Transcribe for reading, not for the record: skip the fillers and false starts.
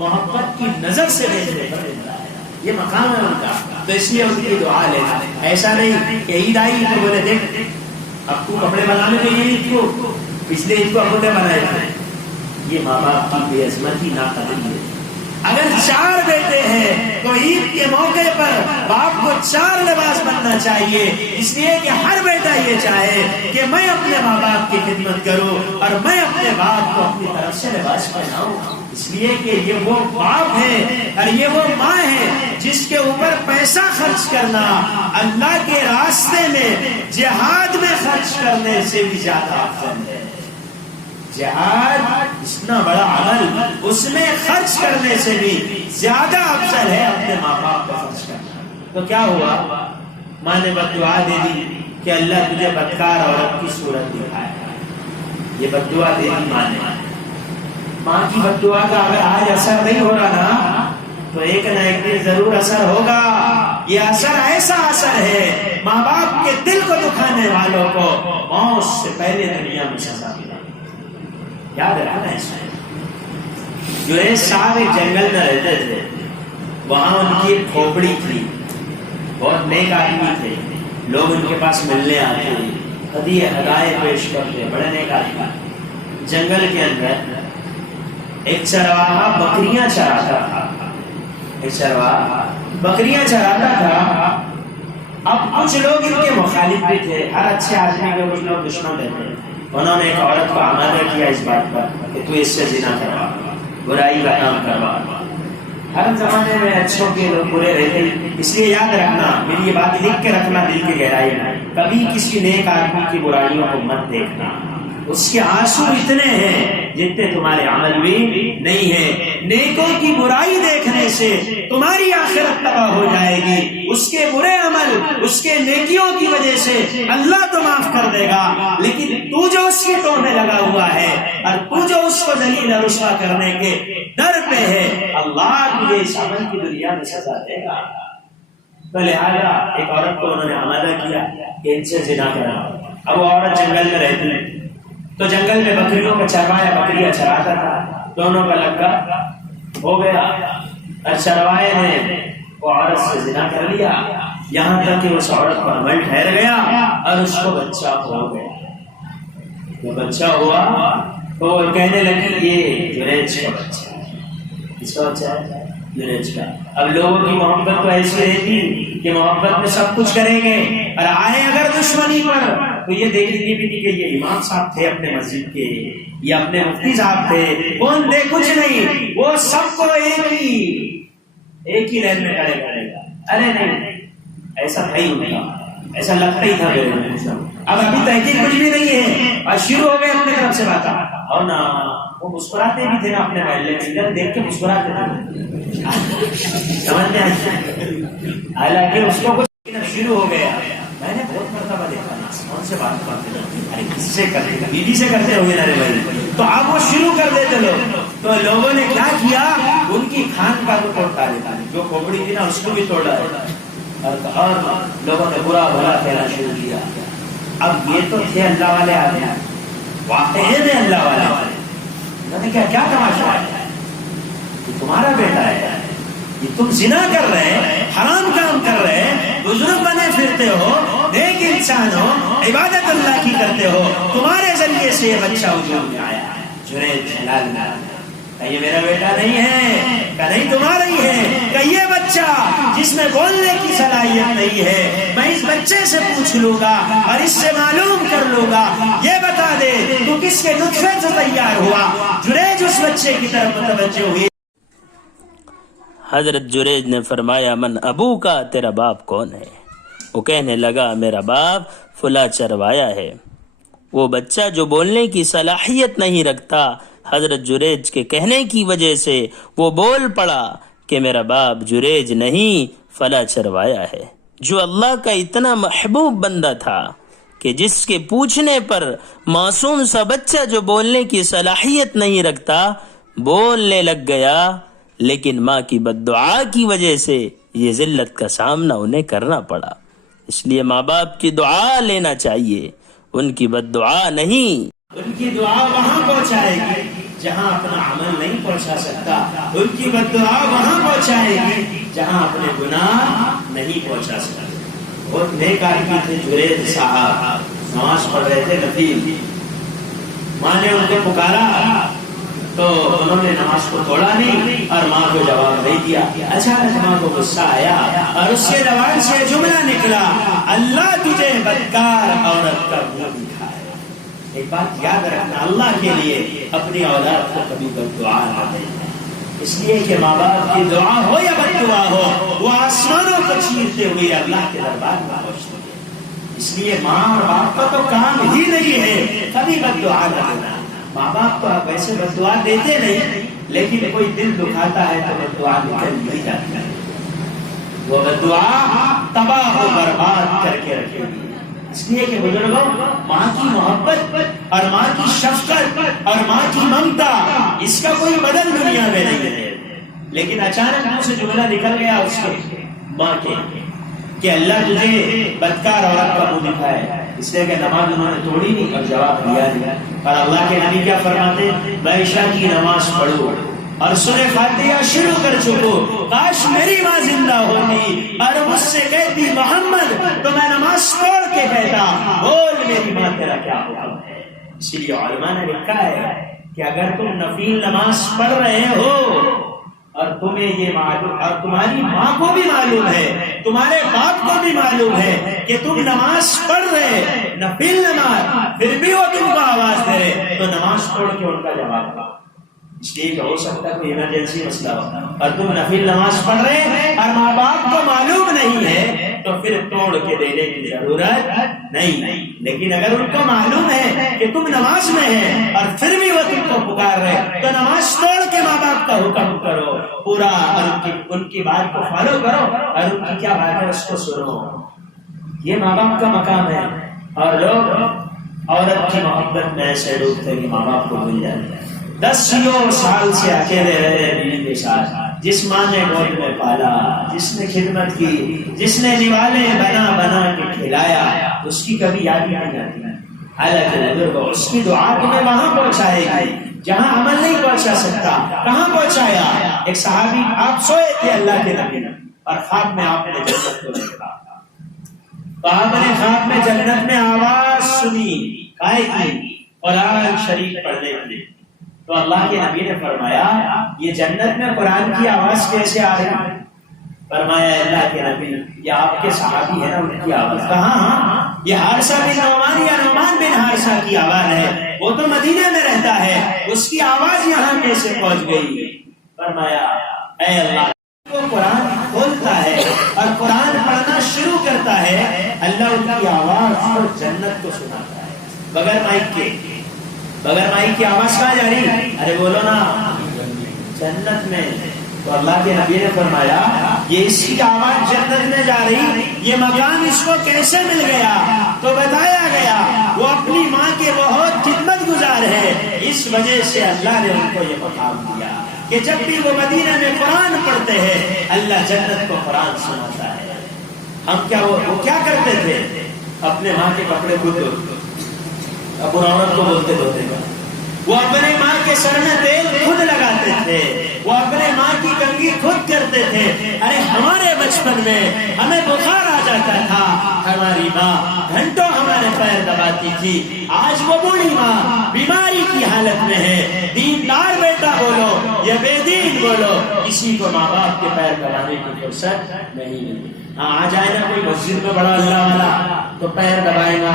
محبت کی نظر سے دیکھنے پر ملتا ہے، یہ مقام ہے ان کا. تو اس لیے ان کی دعا لینا. ایسا نہیں کہ عید آئی تو بولے دیکھ اب تو کپڑے بنانے کے لیے عید کو پچھلے عید کو اب نے بنائے تھے. یہ ماں باپ کی بے عظمتی ناقابل ہے. اگر 4 بیٹے ہیں تو عید کے موقع پر باپ کو 4 لباس بننا چاہیے، اس لیے کہ ہر بیٹا یہ چاہے کہ میں اپنے ماں باپ کی خدمت کروں اور میں اپنے باپ کو اپنی طرف سے لباس پہناؤں. اس لیے کہ یہ وہ باپ ہے اور یہ وہ ماں ہے جس کے اوپر پیسہ خرچ کرنا اللہ کے راستے میں جہاد میں خرچ کرنے سے بھی زیادہ افضل ہے. جہاد اتنا بڑا عمل، اس میں خرچ کرنے سے بھی زیادہ افضل ہے اپنے ماں باپ کا خرچ کرنا. تو کیا ہوا؟ ماں نے بد دعا دے دی کہ اللہ تجھے بدکار عورت کی صورت دکھائے. یہ بد دعا دے دی ماں نے. ماں کی بد دعا کا اگر آج اثر نہیں ہو رہا نا تو ایک نہ ایک دن ضرور اثر ہوگا. یہ اثر ایسا اثر ہے ماں باپ کے دل کو دکھانے والوں کو موت سے پہلے دنیا میں سزا ملا. یاد رکھنا اس میں جو ہے سارے جنگل میں رہتے تھے، وہاں ان کی ایک کھوپڑی تھی، بہت نیک آدمی تھے. لوگ ان کے پاس ملنے آتے، ہدیے ہدایے پیش کرتے، بڑے نیک آدمی. جنگل کے اندر ایک چرواہا بکریاں چراتا تھا. ایک چرواہا بکریاں چراتا تھا. اب کچھ لوگ ان کے مخالف بھی تھے، ہر اچھے آدمی کے کچھ لوگ دشمن رہتے ہیں. انہوں نے ایک عورت کو آمادہ کیا اس بات پر کہ تو اس سے زنا کروا، برائی کا کام کروا. ہر زمانے میں اچھوں کے لوگ برے رہتے ہیں. اس لیے یاد رکھنا، میری یہ بات لکھ کے رکھنا دل کی گہرائی میں، کبھی کسی نیک آدمی کی برائیوں کو مت دیکھنا. اس کے آنسو اتنے ہیں جتنے تمہارے عمل بھی نہیں ہیں. نیکوں کی برائی دیکھنے سے تمہاری آخرت تباہ ہو جائے گی. اس کے برے عمل، اس کے نیکیوں کی وجہ سے اللہ تو معاف کر دے گا، لیکن تو جو اس کے ٹوہ میں لگا ہوا ہے اور تو جو اس کو ذلیل اور رسوا کرنے کے ڈر پہ ہے، اللہ تجھے اس عمل کی دنیا میں سزا دے گا. تو لہٰذا ایک عورت کو انہوں نے آمادہ کیا کہ ان سے زنا کرنا. اب وہ عورت جنگل میں رہتی ہے تو جنگل میں بکریوں کا چروایا بکریاں چراتا تھا. دونوں کا لگا ہو گیا اور چروائے نے وہ عورت سے زنا کر لیا، یہاں تک کہ اس عورت پر عمل ٹھہر گیا اور اس کو بچہ ہو گیا. جب بچہ ہوا تو وہ کہنے لگی یہ جریج کا بچہ ہے. اس کا بچہ ہے جریج کا. اب لوگوں کی محبت تو ایسی رہتی کہ محبت میں سب کچھ کریں گے اور آئے اگر دشمنی پر تو یہ دیکھ لیجیے بھی نہیں کہ یہ امام صاحب تھے اپنے مسجد کے یا اپنے مفتی صاحب تھے، کون دے کچھ نہیں، وہ سب کو ایک ہی لائن میں کھڑے کرے گا. ارے نہیں، ایسا تھا ہی نہیں، ایسا لگتا ہی تھا میرے کو. اب ابھی تحقیق کچھ بھی نہیں ہے اور شروع ہو گئے اپنے طرف سے بات. اور نہ وہ مسکراتے بھی تھے نا اپنے محلے میں، دیکھ کے مسکراتے تھے، سمجھتے ہیں. حالانکہ اس کو کچھ شروع ہو گیا. میں نے بہت مرتبہ دیکھا نا کون سے بات کرتے ارے کسی سے کرتے گا، بیوی سے کرتے ہو گے نا رے بھائی. تو اب وہ شروع کر دیتے لوگ. تو لوگوں نے کیا کیا، ان کی خان کا تو توڑ ڈالا، جو کھوپڑی تھی نا اس کو بھی توڑا اور لوگوں نے برا بھلا کہنا شروع کیا. اب یہ تو تھے اللہ والے آدمی، واقعی میں اللہ والے. انہوں نے کیا تماشا ہے، یہ تمہارا بیٹا ہے، یہ تم زنا کر رہے ہیں، حرام کام کر رہے ہیں، بزرگ بنے پھرتے ہو، نیک انسان ہو، عبادت اللہ کی کرتے ہو، تمہارے ذریعے سے یہ بچہ وجود میں آیا ہے. جنید حلال نہ کہ یہ میرا بیٹا نہیں ہے، کہ نہیں تمہارا ہی ہے، کہ یہ بچہ جس میں بولنے کی صلاحیت نہیں ہے، میں اس بچے سے پوچھ لوں گا اور اس سے معلوم کر لوں گا، یہ بتا دے تو کس کے نطفے سے تیار ہوا. جریج اس بچے کی طرف متوجہ ہوئی. حضرت جریج نے فرمایا من ابو کا، تیرا باپ کون ہے؟ وہ کہنے لگا میرا باپ فلاں چروایا ہے. وہ بچہ جو بولنے کی صلاحیت نہیں رکھتا، حضرت جریج کے کہنے کی وجہ سے وہ بول پڑا کہ میرا باپ جریج نہیں فلاں چروایا ہے. جو اللہ کا اتنا محبوب بندہ تھا کہ جس کے پوچھنے پر معصوم سا بچہ جو بولنے کی صلاحیت نہیں رکھتا بولنے لگ گیا، لیکن ماں کی بد دعا کی وجہ سے یہ ذلت کا سامنا انہیں کرنا پڑا. اس لیے ماں باپ کی دعا لینا چاہیے، ان کی بد دعا نہیں. ان کی دعا وہاں پہنچائے گی جہاں اپنا عمل نہیں پہنچا سکتا، ان کی بد دعا وہاں پہنچائے گی جہاں اپنے گناہ نہیں پہنچا سکتا۔ بہت نیک آدمی تھے جرید صاحب، نماز پڑھ رہے تھے نفل، ماں نے ان کو پکارا تو انہوں نے نماز کو توڑا نہیں اور ماں کو جواب نہیں دیا۔ اچانک ماں کو غصہ آیا اور اس کے زبان سے جملہ نکلا، اللہ تجھے بدکار عورت کا منہ دکھائے۔ ایک بات یاد رکھنا، اللہ کے لیے اپنی اولاد کو کبھی بد دعا نہ دینا، اس لیے کہ ماں باپ کی دعا ہو یا بد دعا ہو، وہ آسمانوں کو چیرتے ہوئے اللہ کے دربار میں پہنچتی ہے۔ اس لیے ماں اور باپ کا تو کام ہی نہیں ہے کبھی بد دعا نہ دینا۔ ماں باپ کو آپ ویسے بد دعا دیتے نہیں، لیکن کوئی دل دکھاتا ہے تو بد دعا نکل نہیں جاتی ہے، وہ بد دعا تباہ و برباد کر کے رکھے گی۔ اس لیے کہ بزرگوں، ماں کی محبت اور ماں کی شفقت اور ماں کی ممتا، اس کا کوئی بدل دنیا میں نہیں ہے۔ لیکن اچانک منہ سے جملہ نکل گیا اس کے ماں کے کہ اللہ تجھے بدکار عورت کا منہ دکھائے، اس لیے کہ نماز انہوں نے توڑی نہیں اور جواب دیا نہیں۔ اور اللہ کے نبی کیا فرماتے، میں عشاء کی نماز پڑھوں اور سورہ فاتحہ شروع کر چکو، کاش میری ماں زندہ ہوتی اور مجھ سے کہتی محمد، تو میں نماز توڑ کے کہتا بول میری ماں تیرا کیا حکم ہے۔ اسی لیے علماء نے لکھا ہے کہ اگر تم نفل نماز پڑھ رہے ہو اور تمہیں یہ معلوم اور تمہاری ماں کو بھی معلوم ہے، تمہارے باپ کو بھی معلوم ہے کہ تم نماز پڑھ رہے نفل نماز، پھر بھی وہ تم کو آواز دے رہے، تو نماز توڑ کے ان کا جواب دو۔ اس لیے کہ ہو سکتا ہے کوئی ایمرجنسی مسئلہ ہوتا اور تم نفل نماز پڑھ رہے اور ماں باپ کو معلوم نہیں ہے تو پھر توڑ کے دینے کی ضرورت نہیں۔ لیکن اگر ان کو معلوم ہے کہ تم نماز میں ہے اور پھر بھی وہ تم کو پکار رہے، تو نماز توڑ کے ماں باپ کا حکم کرو پورا، اور ان کی بات کو فالو کرو اور ان کی کیا بات ہے اس کو سنو۔ یہ ماں باپ کا مقام ہے۔ اور لوگ عورت کی محبت میں ایسے ڈوبتے کہ ماں باپ کو بھول جاتے ہیں۔ 10 سال سے اکیلے رہے بیوی کے ساتھ، جس ماں نے گود میں پالا، جس نے خدمت کی، جس نے نوالے بنا بنا کے کھلایا، اس کی کبھی یاد نہیں آتی۔ حالانکہ اس کی دعا تمہیں وہاں پہنچائے گی جہاں عمل نہیں پہنچا سکتا۔ کہاں پہنچایا؟ ایک صحابی، آپ سوئے تھے اللہ کے نبی اور خواب میں آپ نے جنت کو دیکھا، تو آپ نے خواب میں جنت میں آواز سنی کائے کی قرآن شریف پڑھنے کی، تو اللہ کے نبی نے فرمایا یہ جنت میں قرآن کی آواز کیسے آ رہی؟ فرمایا اللہ کے نبی یہ آپ کے صحابی ہے نا، ان کی آواز۔ کہاں؟ ہاں، یہ حارثہ بن نعمان یا نعمان بن حارثہ کی آواز ہے، وہ تو مدینے میں رہتا ہے، اس کی آواز یہاں کیسے پہنچ گئی؟ فرمایا اے اللہ، وہ قرآن کھولتا ہے اور قرآن پڑھنا شروع کرتا ہے، اللہ ان کی آواز کو جنت کو سناتا ہے بغیر مائک کے۔ بغیر مائک کی آواز کہاں جا رہی؟ ارے بولو نا، جنت میں۔ تو اللہ کے نبی نے فرمایا یہ اس کی آواز جنت میں جا رہی، یہ مقام اس کو کیسے مل گیا؟ تو بتایا گیا وہ اپنی ماں کے بہت خدمت گزار ہے، اس وجہ سے اللہ نے ان کو یہ مقام دیا کہ جب بھی وہ مدینہ میں قرآن پڑھتے ہیں اللہ جنت کو قرآن سناتا ہے۔ ہم کیا وہ کیا کرتے تھے؟ اپنے ماں کے کپڑے خود ابو عورت کو بولتے دھوتے گا، وہ اپنے ماں کے سر میں تیل خود لگاتے تھے، وہ اپنے ماں کی کنگھی خود کرتے تھے۔ ارے ہمارے بچپن میں ہمیں بخار آ جاتا تھا، ہماری ماں گھنٹوں ہمارے پیر دباتی تھی، آج وہ بوڑھی ماں بیماری کی حالت میں ہے، دیندار بیٹا بولو یا بے دین بولو، کسی کو ماں باپ کے پیر دبانے کی فرصت نہیں ملتی۔ ہاں آ جائے گا کوئی مسجد میں بڑا اللہ والا تو پیر دبائے گا،